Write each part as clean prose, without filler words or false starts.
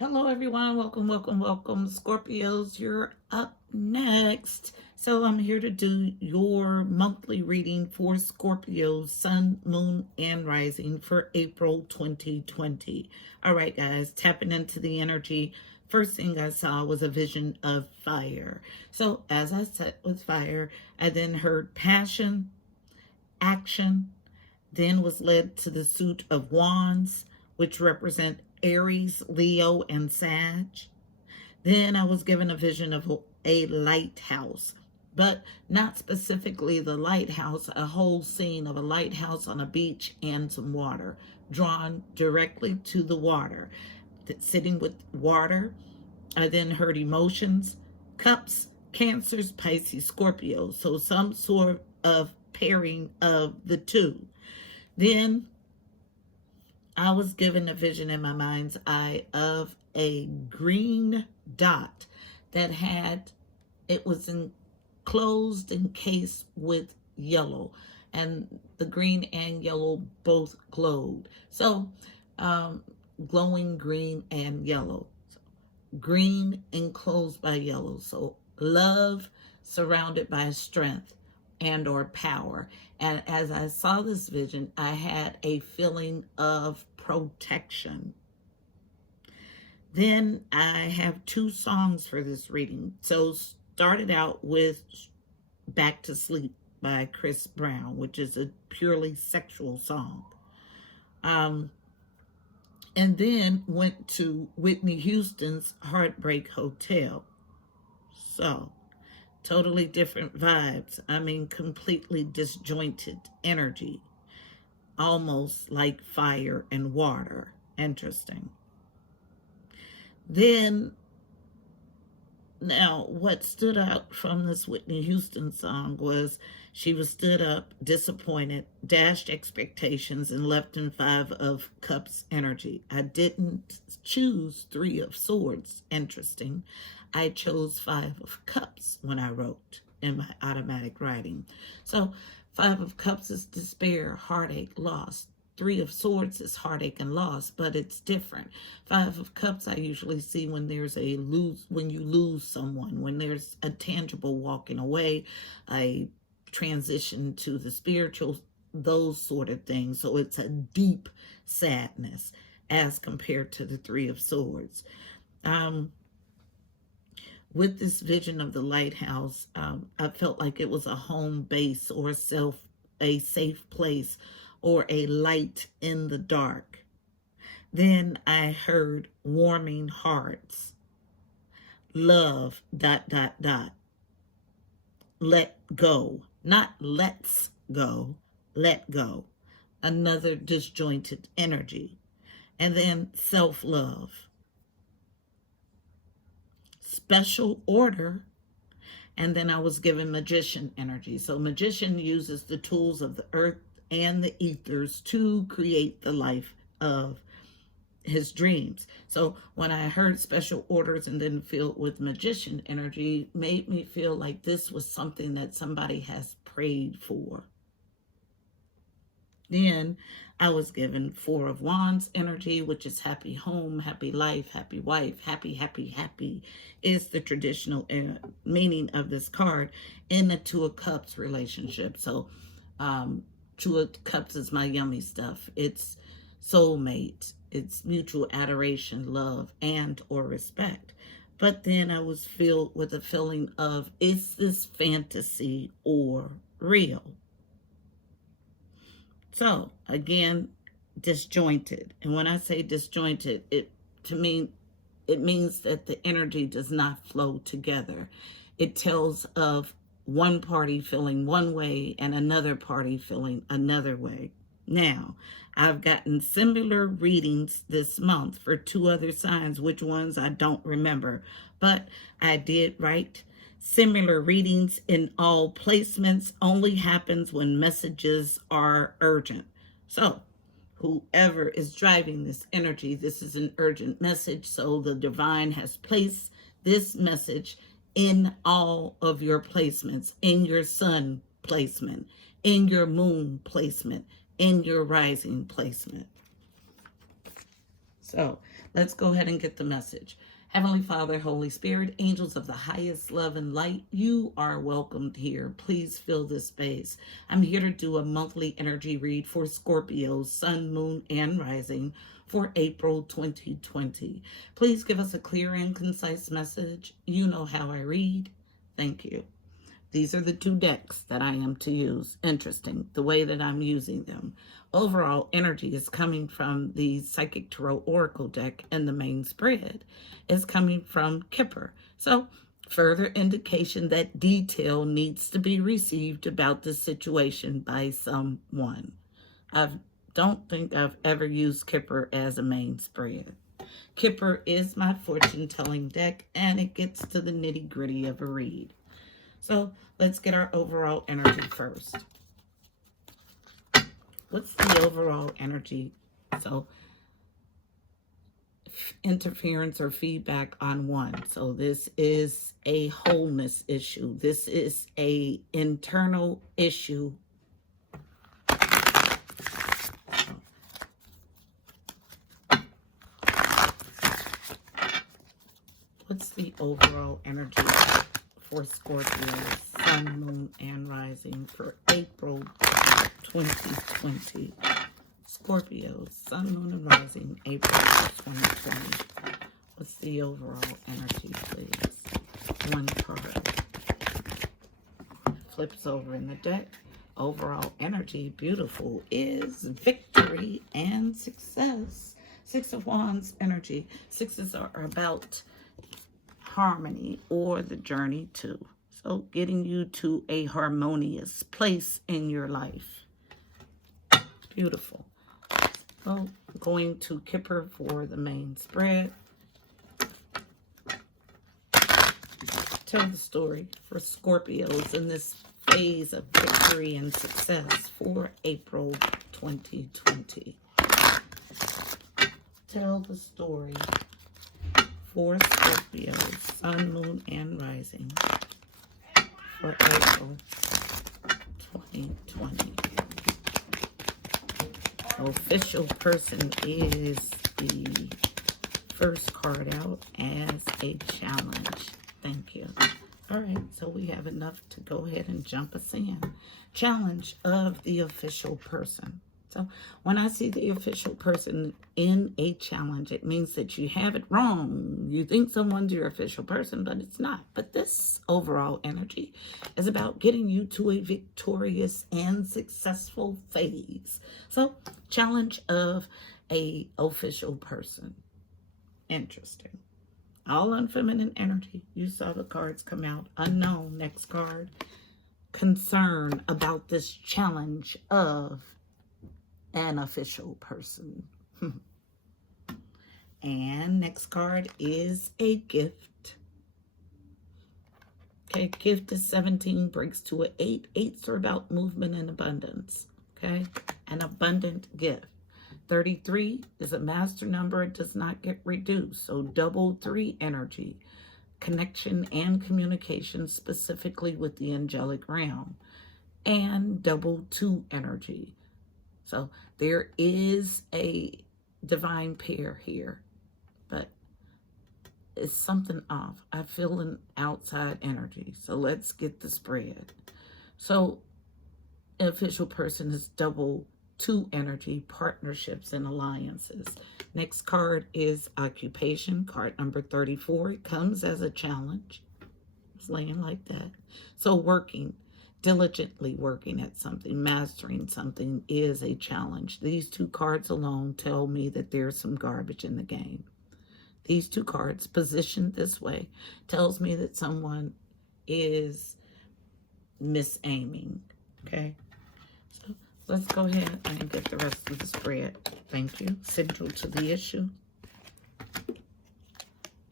Hello, everyone. Welcome, welcome, welcome. Scorpios, you're up next. So, I'm here to do your monthly reading for Scorpios, Sun, Moon, and Rising for April 2020. All right, guys, tapping into the energy. First thing I saw was a vision of fire. So, as I said with fire, I then heard passion, action, then was led to the suit of wands, which represent Aries, Leo, and Sag. Then I was given a vision of a lighthouse, but not specifically the lighthouse, a whole scene of a lighthouse on a beach and some water, drawn directly to the water. Sitting with water, I then heard emotions, cups, cancers, Pisces, Scorpio. So some sort of pairing of the two. Then I was given a vision in my mind's eye of a green dot that it was enclosed, encased with yellow, and the green and yellow both glowed. So, glowing green and yellow. Green enclosed by yellow. So, love surrounded by strength and or power. And as I saw this vision, I had a feeling of protection. Then I have two songs for this reading. So started out with Back to Sleep by Chris Brown, which is a purely sexual song. And then went to Whitney Houston's Heartbreak Hotel. So totally different vibes. I mean, completely disjointed energy, almost like fire and water. Interesting. Then, now, what stood out from this Whitney Houston song was she was stood up, disappointed, dashed expectations, and left in Five of Cups energy. I didn't choose Three of Swords. Interesting. I chose Five of Cups when I wrote in my automatic writing. So, Five of Cups is despair, heartache, loss. Three of Swords is heartache and loss, but it's different. Five of Cups I usually see when when you lose someone, when there's a tangible walking away, a transition to the spiritual, those sort of things. So it's a deep sadness as compared to the Three of Swords. With this vision of the lighthouse, I felt like it was a home base or a safe place or a light in the dark. Then I heard warming hearts, love, dot, dot, dot, let go, not let's go, let go, another disjointed energy. And then self-love, special order. And then I was given magician energy. So magician uses the tools of the earth and the ethers to create the life of his dreams. So when I heard special orders and then filled with magician energy, made me feel like this was something that somebody has prayed for. Then I was given Four of Wands energy, which is happy home, happy life, happy wife, happy, happy, happy is the traditional meaning of this card in the Two of Cups relationship. So Two of Cups is my yummy stuff. It's soulmate. It's mutual adoration, love, and or respect. But then I was filled with a feeling of, is this fantasy or real? So again, disjointed. And when I say disjointed, it means that the energy does not flow together. It tells of one party feeling one way and another party feeling another way. Now, I've gotten similar readings this month for two other signs, which ones I don't remember, but I did write similar readings in all placements only happens when messages are urgent. So, whoever is driving this energy, this is an urgent message. So the divine has placed this message in all of your placements, in your sun placement, in your moon placement, in your rising placement. So let's go ahead and get the message. Heavenly Father, Holy Spirit, angels of the highest love and light, you are welcomed here. Please fill this space. I'm here to do a monthly energy read for Scorpio, Sun, Moon, and Rising for April 2020. Please give us a clear and concise message. You know how I read. Thank you. These are the two decks that I am to use. Interesting, the way that I'm using them. Overall energy is coming from the Psychic Tarot Oracle deck, and the main spread is coming from Kipper. So, further indication that detail needs to be received about this situation by someone. I don't think I've ever used Kipper as a main spread. Kipper is my fortune-telling deck, and it gets to the nitty-gritty of a read. So let's get our overall energy first. What's the overall energy? So interference or feedback on one. So this is a wholeness issue. This is a internal issue. What's the overall energy for Scorpio, Sun, Moon, and Rising for April 2020? Scorpio, Sun, Moon, and Rising, April 2020. What's the overall energy, please? One card. Flips over in the deck. Overall energy, beautiful, is victory and success. Six of Wands energy. Sixes are about harmony or the journey to. So getting you to a harmonious place in your life. Beautiful. So going to Kipper for the main spread. Tell the story for Scorpios in this phase of victory and success for April 2020. Tell the story for Scorpio, Sun, Moon, and Rising for April 2020. Official person is the first card out as a challenge. Thank you. All right, so we have enough to go ahead and jump us in. Challenge of the official person. So when I see the official person in a challenge, it means that you have it wrong. You think someone's your official person, but it's not. But this overall energy is about getting you to a victorious and successful phase. So challenge of a official person. Interesting. All unfeminine energy. You saw the cards come out. Unknown. Next card. Concern about this challenge of an official person. And next card is a gift. Okay, gift is 17, breaks to an 8. 8s are about movement and abundance. Okay, an abundant gift. 33 is a master number. It does not get reduced. So double 3 energy. Connection and communication specifically with the angelic realm. And double 2 energy. So there is a divine pair here, but it's something off. I feel an outside energy. So let's get the spread. So an official person is double 2 energy, partnerships and alliances. Next card is occupation, card number 34. It comes as a challenge. It's laying like that. So working. Diligently working at something, mastering something is a challenge. These 2 cards alone tell me that there's some garbage in the game. These 2 cards positioned this way tells me that someone is misaiming. Okay, so let's go ahead and get the rest of the spread. Thank you. Central to the issue.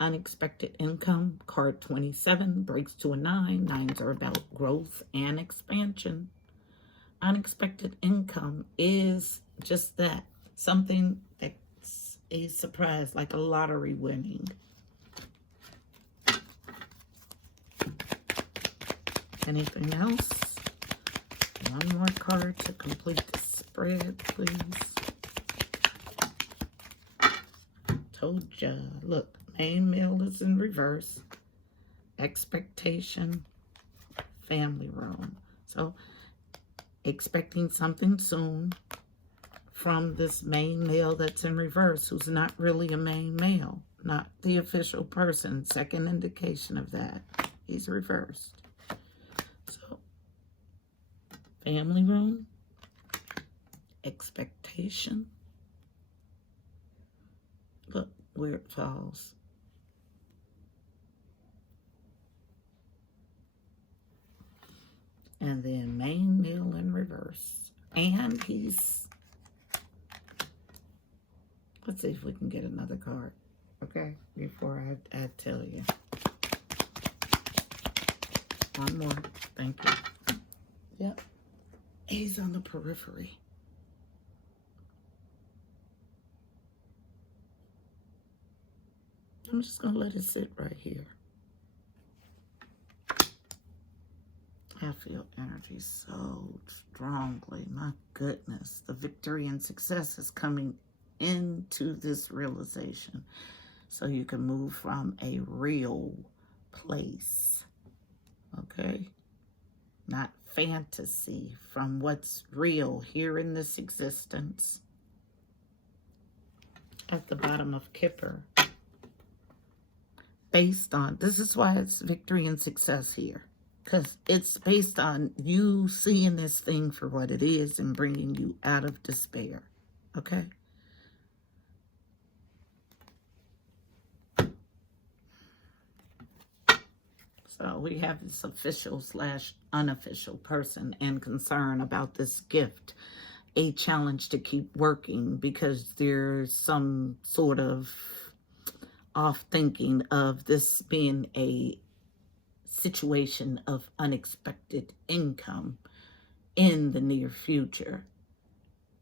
Unexpected income, card 27, breaks to a 9. 9s are about growth and expansion. Unexpected income is just that. Something that's a surprise, like a lottery winning. Anything else? One more card to complete the spread, please. Told ya. Look, main male is in reverse. Expectation, family room. So, expecting something soon from this main male that's in reverse, who's not really a main male, not the official person. Second indication of that. He's reversed. So, family room, expectation. Look where it falls. And then main male in reverse. And he's... Let's see if we can get another card. Okay? Before I tell you. One more. Thank you. Yep. He's on the periphery. I'm just going to let it sit right here. I feel energy so strongly. My goodness. The victory and success is coming into this realization. So you can move from a real place. Okay? Not fantasy. From what's real here in this existence. At the bottom of Kipper. Based on, this is why it's victory and success here. Because it's based on you seeing this thing for what it is and bringing you out of despair. Okay? So we have this official / unofficial person and concern about this gift. A challenge to keep working because there's some sort of off thinking of this being a situation of unexpected income in the near future.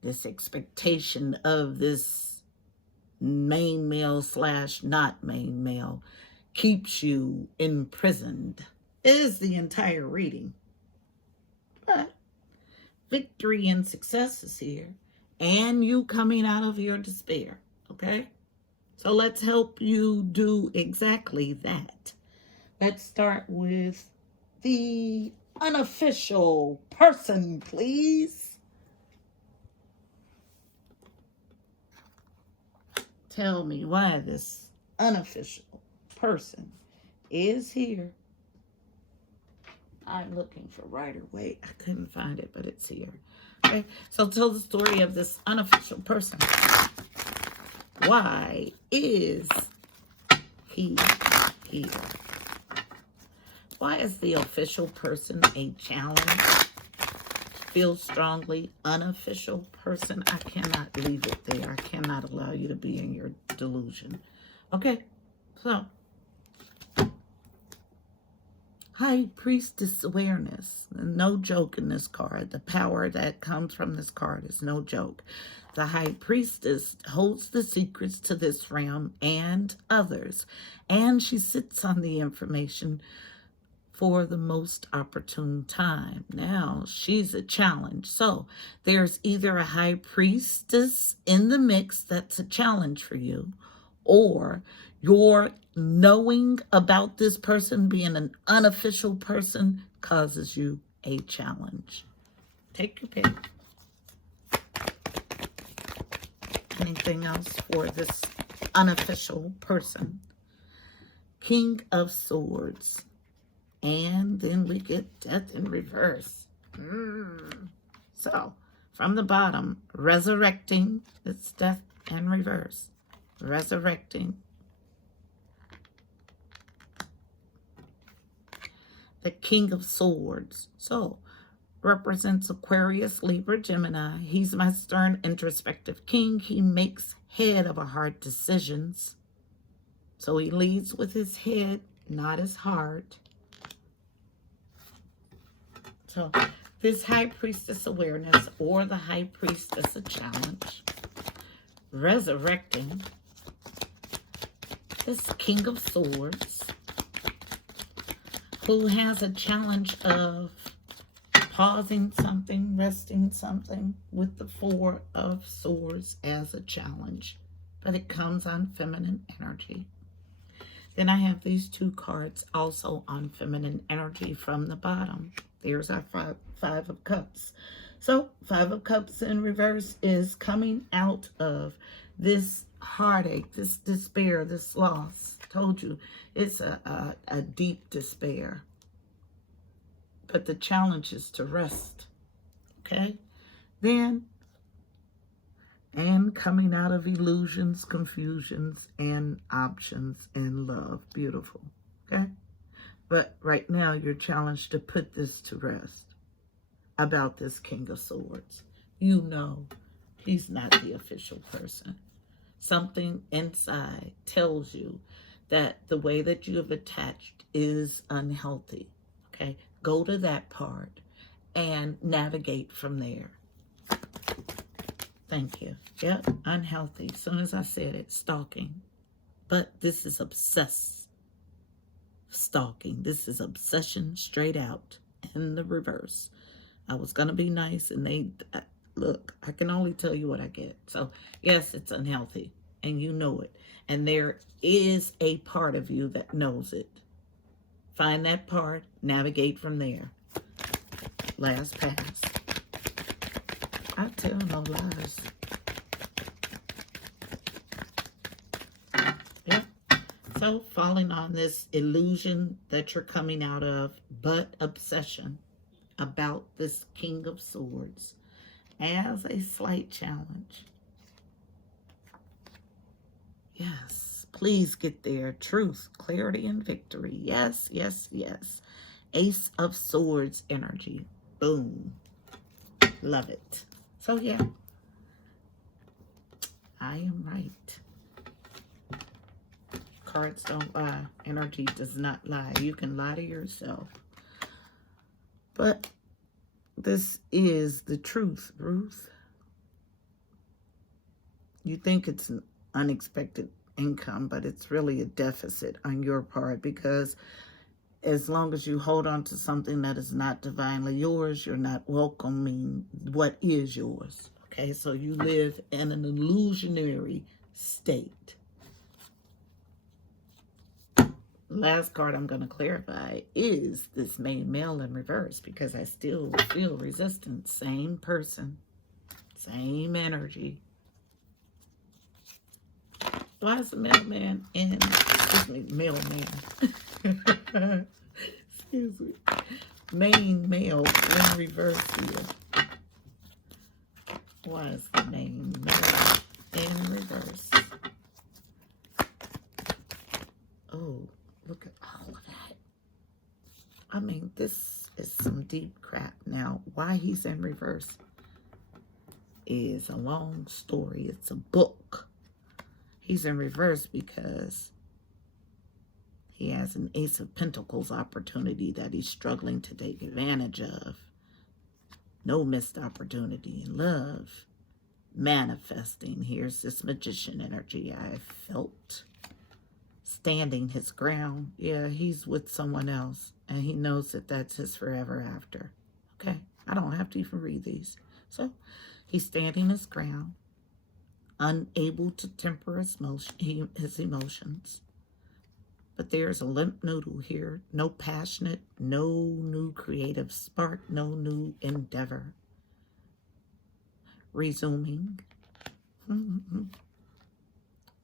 This expectation of this main male / not main male keeps you imprisoned is the entire reading. But victory and success is here and you coming out of your despair. Okay? So let's help you do exactly that. Let's start with the unofficial person, please. Tell me why this unofficial person is here. I'm looking for Rider-Waite. I couldn't find it, but it's here. Okay, so tell the story of this unofficial person. Why is he here? Why is the official person a challenge? Feel strongly unofficial person. I cannot leave it there. I cannot allow you to be in your delusion. Okay, so High Priestess awareness. No joke in this card. The power that comes from this card is no joke. The High Priestess holds the secrets to this realm and others. And she sits on the information for the most opportune time. Now, she's a challenge. So, there's either a High Priestess in the mix that's a challenge for you, or your knowing about this person being an unofficial person causes you a challenge. Take your pick. Anything else for this unofficial person? King of Swords. And then we get Death in reverse. So, from the bottom, resurrecting. It's Death in reverse. Resurrecting. The King of Swords. So, represents Aquarius, Libra, Gemini. He's my stern, introspective king. He makes head over hard decisions. So, he leads with his head, not his heart. So, this High Priestess awareness or the High Priestess a challenge. Resurrecting. This King of Swords, who has a challenge of pausing something, resting something, with the Four of Swords as a challenge. but it comes on feminine energy. Then I have these two cards also on feminine energy from the bottom. There's our five of cups. So Five of Cups in reverse is coming out of this heartache, this despair, this loss. Told you, it's a deep despair. But the challenge is to rest. Okay? Then, and coming out of illusions, confusions, and options and love. Beautiful. Okay? But right now, you're challenged to put this to rest. About this King of Swords. You know he's not the official person. Something inside tells you that the way that you have attached is unhealthy. Okay? Go to that part and navigate from there. Thank you. Yep, unhealthy. As soon as I said it, stalking. But this is obsessed stalking. This is obsession straight out in the reverse. I was going to be nice, and they, look, I can only tell you what I get. So, yes, it's unhealthy, and you know it. And there is a part of you that knows it. Find that part, navigate from there. Last pass. I tell no lies. Yep. So, falling on this illusion that you're coming out of, but obsession about this King of Swords as a slight challenge. Yes, please get there. Truth, clarity, and victory. Yes, yes, yes. Ace of Swords energy. Boom. Love it. So, yeah. I am right. Cards don't lie. Energy does not lie. You can lie to yourself. But this is the truth, Ruth. You think it's an unexpected income, but it's really a deficit on your part, because as long as you hold on to something that is not divinely yours, you're not welcoming what is yours. Okay, so you live in an illusionary state. Last card I'm going to clarify is this main male in reverse, because I still feel resistance. Same person, same energy. Why is the mailman in, excuse me, mailman, excuse me, main male in reverse here? Why is the main male in reverse? Oh, look at all of that. I mean, this is some deep crap. Now, why he's in reverse is a long story. It's a book. He's in reverse because he has an Ace of Pentacles opportunity that he's struggling to take advantage of. No missed opportunity in love. Manifesting. Here's this magician energy I felt. Standing his ground. Yeah, he's with someone else, and he knows that that's his forever after. Okay, I don't have to even read these. So he's standing his ground, unable to temper his emotions. But there's a limp noodle here. No passionate, no new creative spark, no new endeavor. Resuming.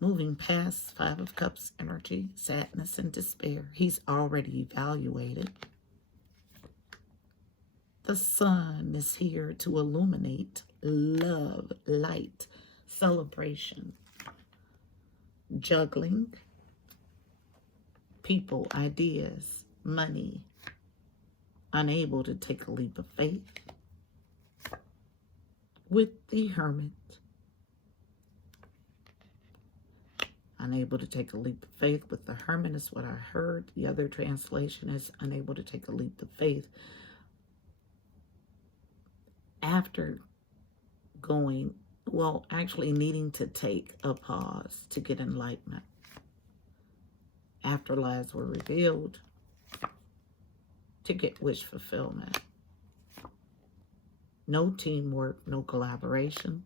Moving past Five of Cups energy, sadness and despair. He's already evaluated. The sun is here to illuminate love, light, celebration, juggling, people, ideas, money, unable to take a leap of faith. With the Hermit, unable to take a leap of faith. With the Hermit is what I heard. The other translation is unable to take a leap of faith. After going, well, actually needing to take a pause to get enlightenment. After lies were revealed, to get wish fulfillment. No teamwork, no collaboration.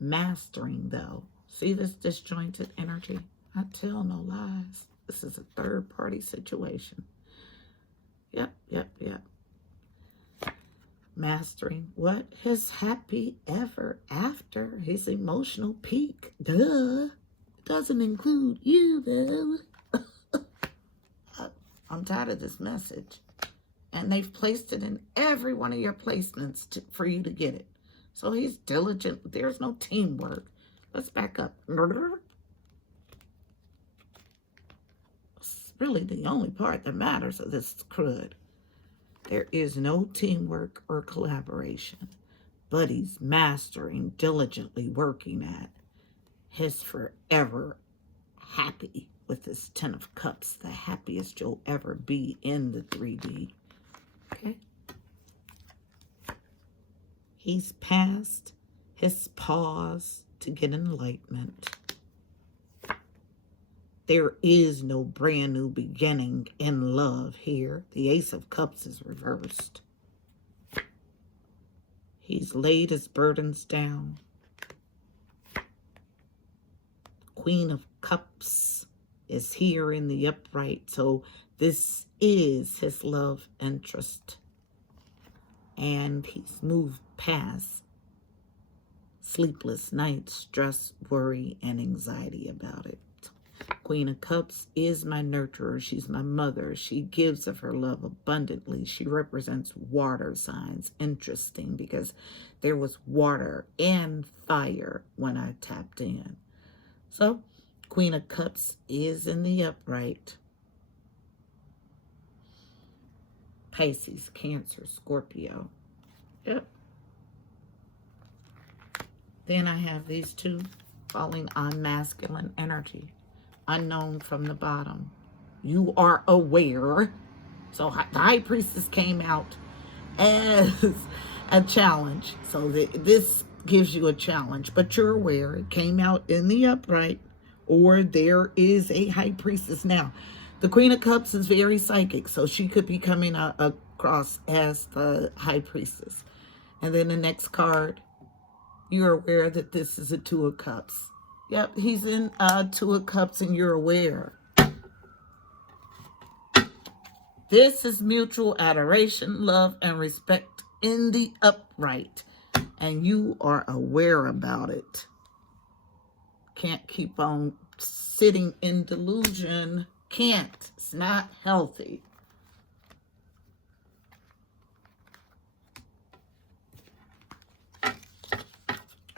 Mastering, though. See this disjointed energy? I tell no lies. This is a third-party situation. Yep. Mastering what? His happy ever after, his emotional peak. Duh. Doesn't include you, though. I'm tired of this message. And they've placed it in every one of your placements for you to get it. So he's diligent. There's no teamwork. Let's back up. It's really the only part that matters of this crud. There is no teamwork or collaboration, but he's mastering, diligently working at his forever happy with his 10 of Cups, the happiest you'll ever be in the 3D. Okay? He's past his pause to get enlightenment. There is no brand new beginning in love here. The Ace of Cups is reversed. He's laid his burdens down. Queen of Cups is here in the upright. So this is his love interest. And he's moved past sleepless nights, stress, worry, and anxiety about it. Queen of Cups is my nurturer. She's my mother. She gives of her love abundantly. She represents water signs. Interesting, because there was water and fire when I tapped in. So, Queen of Cups is in the upright. Pisces, Cancer, Scorpio. Yep. Then I have these two falling on masculine energy. Unknown from the bottom. You are aware. So the High Priestess came out as a challenge. So this gives you a challenge, but you're aware. It came out in the upright, or there is a High Priestess. Now, the Queen of Cups is very psychic, so she could be coming across as the High Priestess. And then the next card, you're aware that this is a Two of Cups. Yep, he's in Two of Cups and you're aware. This is mutual adoration, love, and respect in the upright. And you are aware about it. Can't keep on sitting in delusion. Can't. It's not healthy.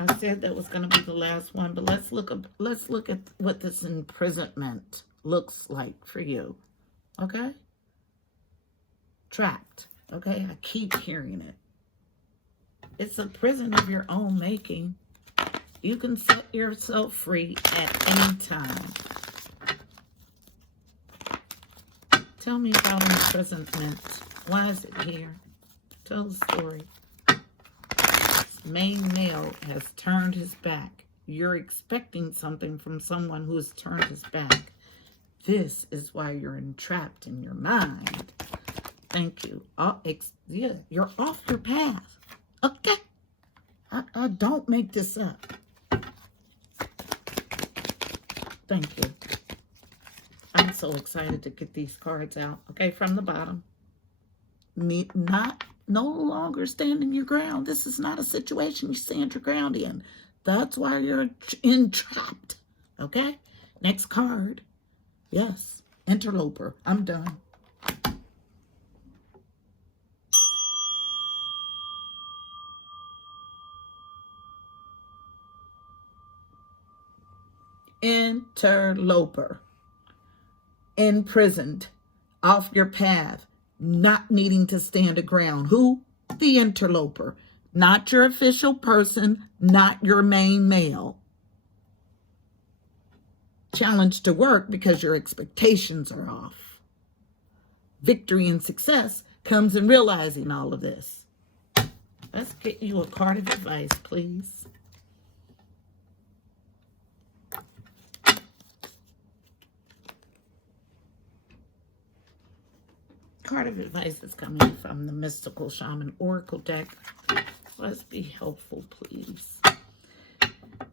I said that was going to be the last one, but let's look at what this imprisonment looks like for you. Okay? Trapped. Okay? I keep hearing it. It's a prison of your own making. You can set yourself free at any time. Tell me about imprisonment. Why is it here? Tell the story. Main male has turned his back. You're expecting something from someone who has turned his back. This is why you're entrapped in your mind. Thank you. Yeah, you're off your path. Okay? I don't make this up. Thank you. I'm so excited to get these cards out. Okay, from the bottom. No longer standing your ground. This is not a situation you stand your ground in. That's why you're entrapped. Okay? Next card. Yes. Interloper. I'm done. Interloper. Imprisoned. Off your path. Not needing to stand a ground. Who? The interloper. Not your official person, not your main male. Challenge to work because your expectations are off. Victory and success comes in realizing all of this. Let's get you a card of advice, please. Card of advice is coming from the Mystical Shaman Oracle deck. Let's be helpful, please.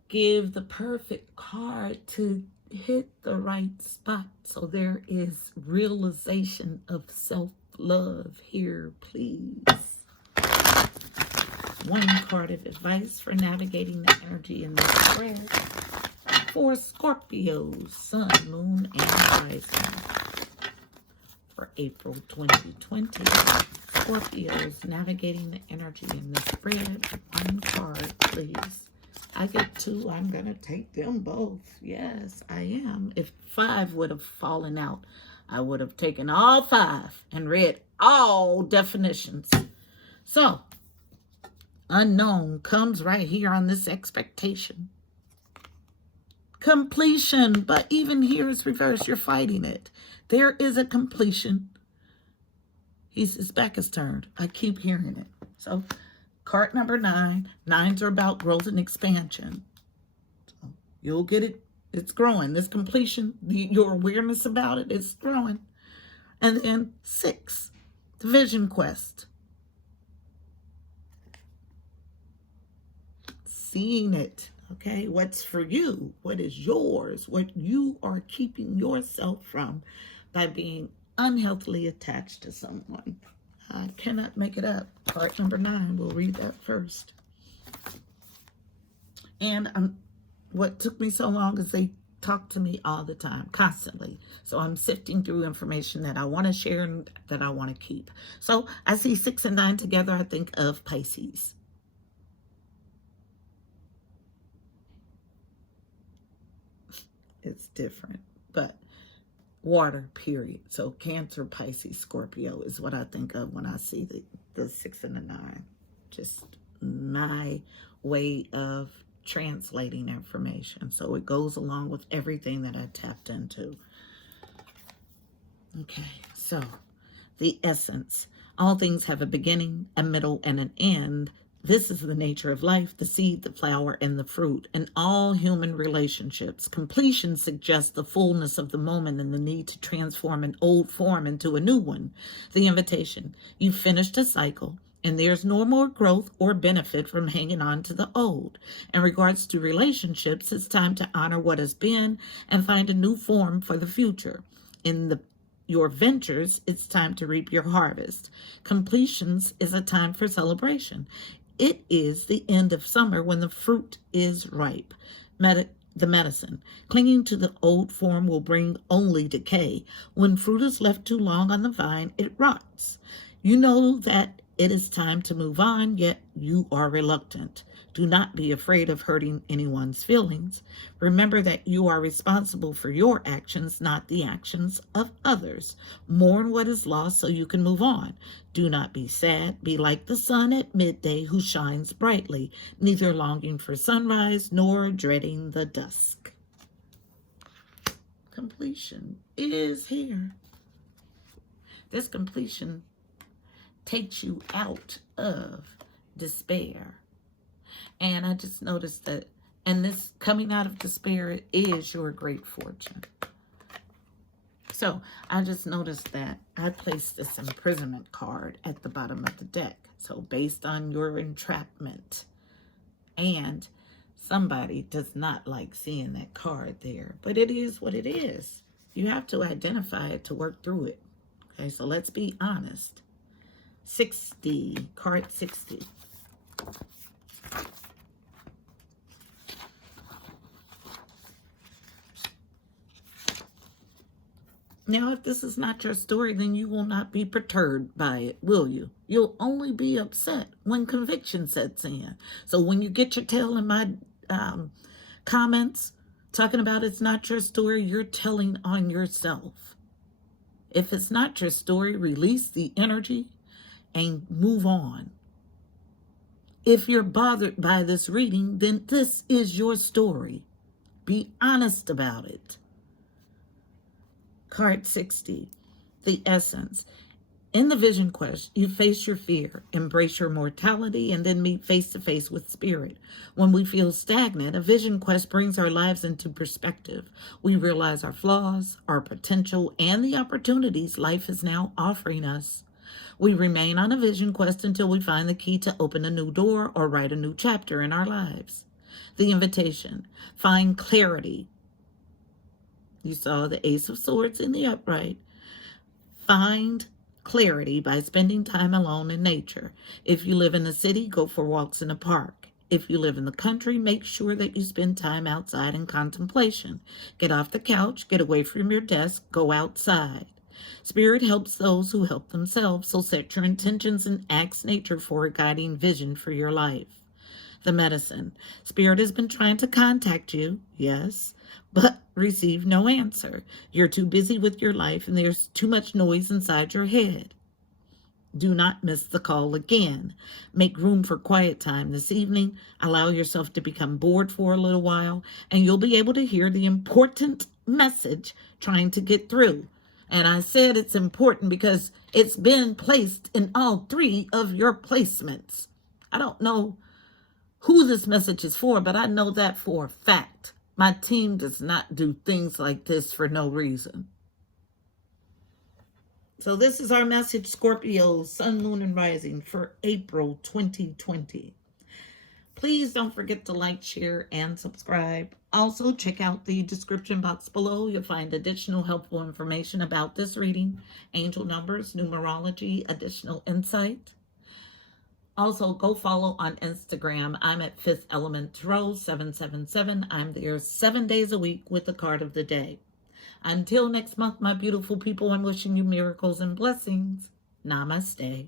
give the perfect card to hit the right spot. So there is realization of self-love here, please. One card of advice for navigating the energy in this spread for Scorpio, Sun, Moon, and Rising for April 2020. Scorpios navigating the energy in this spread. One card, please. I get two. I'm going to take them both. Yes, I am. If 5 would have fallen out, I would have taken all 5 and read all definitions. So, unknown comes right here on this expectation. Completion, but even here is reverse. You're fighting it. There is a completion. His back is turned. I keep hearing it. So, card number 9. 9s are about growth and expansion. So you'll get it. It's growing. This completion, your awareness about it is growing. And then 6, the vision quest. Seeing it. Okay, what's for you? What is yours? What you are keeping yourself from by being unhealthily attached to someone. I cannot make it up. Part number 9, we'll read that first. And what took me so long is they talk to me all the time, constantly. So I'm sifting through information that I want to share and that I want to keep. So I see 6 and 9 together. I think of Pisces. It's different, but water, period. So Cancer, Pisces, Scorpio is what I think of when I see the 6 and the 9. Just my way of translating information. So it goes along with everything that I tapped into. Okay, so the essence. All things have a beginning, a middle, and an end. This is the nature of life, the seed, the flower, and the fruit. In all human relationships, completion suggests the fullness of the moment and the need to transform an old form into a new one. The invitation. You've finished a cycle, and there's no more growth or benefit from hanging on to the old. In regards to relationships, it's time to honor what has been and find a new form for the future. In your ventures, it's time to reap your harvest. Completions is a time for celebration. It is the end of summer when the fruit is ripe. The medicine. Clinging to the old form will bring only decay. When fruit is left too long on the vine, it rots. You know that it is time to move on, yet you are reluctant. Do not be afraid of hurting anyone's feelings. Remember that you are responsible for your actions, not the actions of others. Mourn what is lost so you can move on. Do not be sad. Be like the sun at midday who shines brightly, neither longing for sunrise nor dreading the dusk. Completion is here. This completion takes you out of despair. And I just noticed that, and this coming out of despair is your great fortune. So I just noticed that I placed this imprisonment card at the bottom of the deck. So based on your entrapment, and somebody does not like seeing that card there, but it is what it is. You have to identify it to work through it. Okay, so let's be honest. 60, card 60. Now, if this is not your story, then you will not be perturbed by it, will you? You'll only be upset when conviction sets in. So when you get your tail in my comments talking about it's not your story, you're telling on yourself. If it's not your story, release the energy and move on. If you're bothered by this reading, then this is your story. Be honest about it. Card 60, the essence. In the vision quest, you face your fear, embrace your mortality, and then meet face to face with spirit. When we feel stagnant, a vision quest brings our lives into perspective. We realize our flaws, our potential, and the opportunities life is now offering us. We remain on a vision quest until we find the key to open a new door or write a new chapter in our lives. The invitation, find clarity. You saw the Ace of Swords in the upright. Find clarity by spending time alone in nature. If you live in the city, go for walks in a park. If you live in the country, make sure that you spend time outside in contemplation. Get off the couch, get away from your desk, go outside. Spirit helps those who help themselves, so set your intentions and ask nature for a guiding vision for your life. The medicine. Spirit has been trying to contact you, yes, but receive no answer. You're too busy with your life and there's too much noise inside your head. Do not miss the call again. Make room for quiet time this evening. Allow yourself to become bored for a little while, and you'll be able to hear the important message trying to get through. And I said it's important because it's been placed in all 3 of your placements. I don't know who this message is for, but I know that for a fact. My team does not do things like this for no reason. So this is our message, Scorpio, Sun, Moon, and Rising for April 2020. Please don't forget to like, share, and subscribe. Also, check out the description box below. You'll find additional helpful information about this reading, angel numbers, numerology, additional insight. Also, go follow on Instagram. I'm at Fifth Element Tarot 777. I'm there 7 days a week with the card of the day. Until next month, my beautiful people, I'm wishing you miracles and blessings. Namaste.